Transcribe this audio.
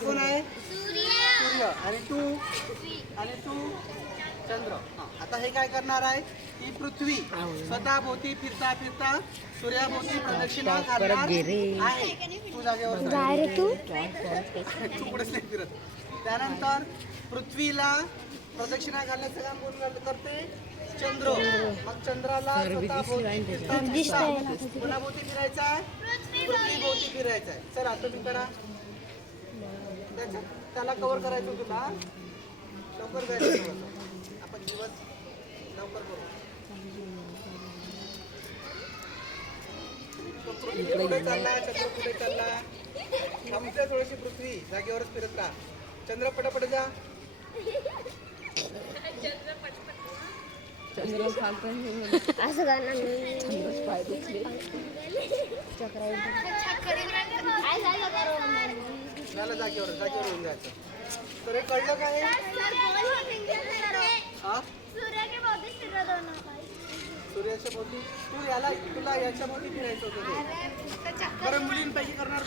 कोण आहे? सूर्य. आणि तू? आणि तू? चंद्र. आता हे काय करणार आहे? ही पृथ्वी स्वतः भोवती फिरता फिरता सूर्याभोवती प्रदक्षिणा करणार आहे. तू जागेवर तू. पुढेच नाही फिरत. त्यानंतर पृथ्वीला प्रदक्षिणा घालण्याचं काम कोण कर- करते? चंद्र. मग चंद्राला स्वतः भोवती फिरता फिरता कोणाभोवती फिरायचा आहे? पृथ्वी भोवती फिरायचा आहे. चला तुम्ही करा. त्याला कव्हर करायचं तुला लवकर जायचं. आपण दिवस लवकर करू. पुढे चालला चंद्र पुढे चालला थांबते थोडीशी पृथ्वी. जागेवरच फिरत राहा. चंद्र पटापट जा. असं करणार झालं जागेवर जागेवर होऊन जायचं. तर हे कळलं का हे? हा? सूर्याच्या भोवती तू याला तुला याच्या भोवती फिरायचं होतं ते. बरं मुलींपैकी करणार